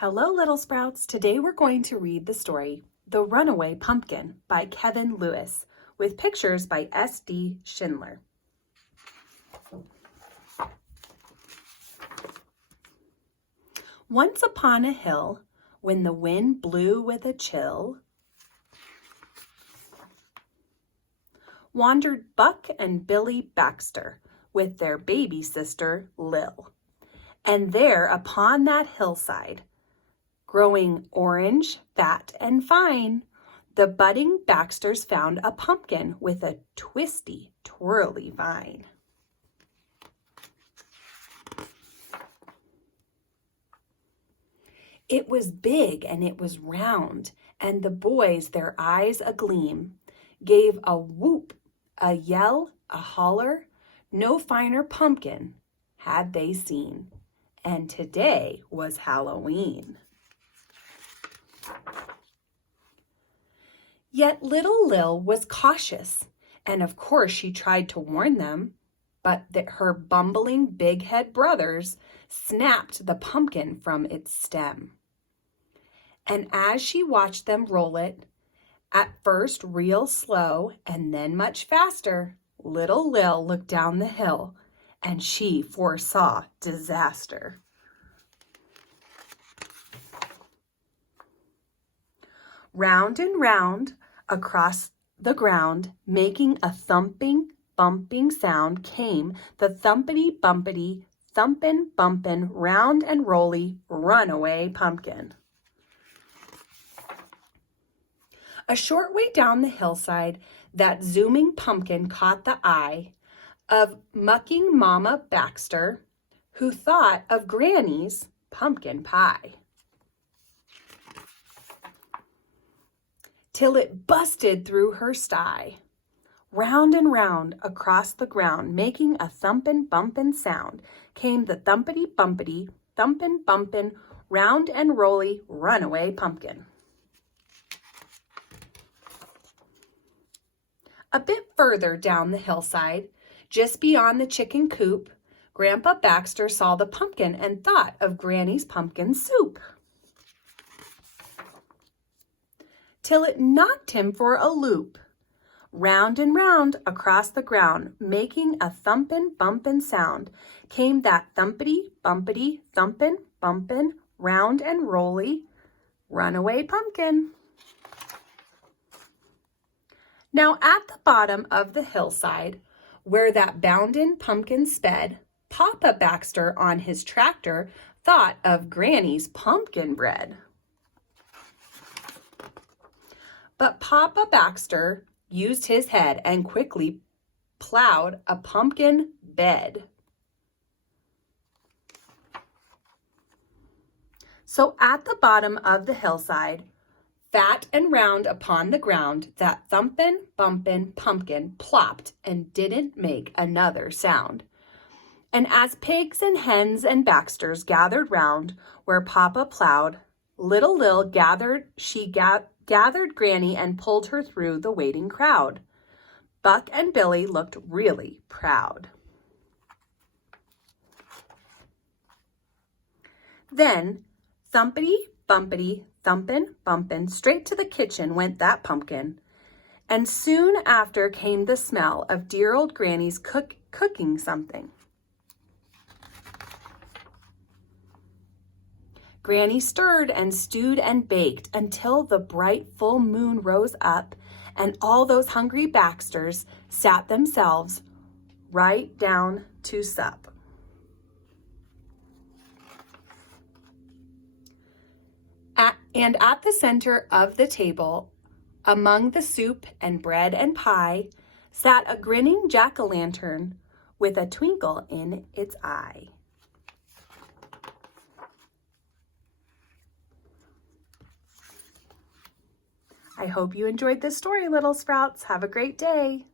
Hello, Little Sprouts. Today we're going to read the story, The Runaway Pumpkin by Kevin Lewis, with pictures by S.D. Schindler. Once upon a hill, when the wind blew with a chill, wandered Buck and Billy Baxter with their baby sister, Lil. And there upon that hillside, growing orange, fat, and fine, the budding Baxters found a pumpkin with a twisty, twirly vine. It was big and it was round, and the boys, their eyes agleam, gave a whoop, a yell, a holler. No finer pumpkin had they seen, and today was Halloween. Yet little Lil was cautious, and of course she tried to warn them, but her bumbling big-head brothers snapped the pumpkin from its stem. And as she watched them roll it, at first real slow and then much faster, little Lil looked down the hill, and she foresaw disaster. Round and round across the ground, making a thumping, bumping sound, came the thumpity-bumpity, thumpin', bumpin', round and rolly, runaway pumpkin. A short way down the hillside, that zooming pumpkin caught the eye of mucking Mama Baxter, who thought of Granny's pumpkin pie. Till it busted through her sty. Round and round across the ground, making a thumpin' bumpin' sound, came the thumpity-bumpity, thumpin' bumpin', round and rolly, runaway pumpkin. A bit further down the hillside, just beyond the chicken coop, Grandpa Baxter saw the pumpkin and thought of Granny's pumpkin soup. Till it knocked him for a loop. Round and round across the ground, making a thumpin' bumpin' sound, came that thumpity bumpity thumpin' bumpin', round and rolly, runaway pumpkin. Now at the bottom of the hillside, where that boundin' pumpkin sped, Papa Baxter on his tractor thought of Granny's pumpkin bread. But Papa Baxter used his head and quickly plowed a pumpkin bed. So at the bottom of the hillside, fat and round upon the ground, that thumpin', bumpin' pumpkin plopped and didn't make another sound. And as pigs and hens and Baxters gathered round where Papa plowed, little Lil gathered Granny and pulled her through the waiting crowd. Buck and Billy looked really proud. Then, thumpity, bumpity, thumpin', bumpin', straight to the kitchen went that pumpkin. And soon after came the smell of dear old Granny's cooking something. Granny stirred and stewed and baked until the bright full moon rose up, and all those hungry Baxters sat themselves right down to sup. And at the center of the table, among the soup and bread and pie, sat a grinning jack-o'-lantern with a twinkle in its eye. I hope you enjoyed this story, Little Sprouts. Have a great day.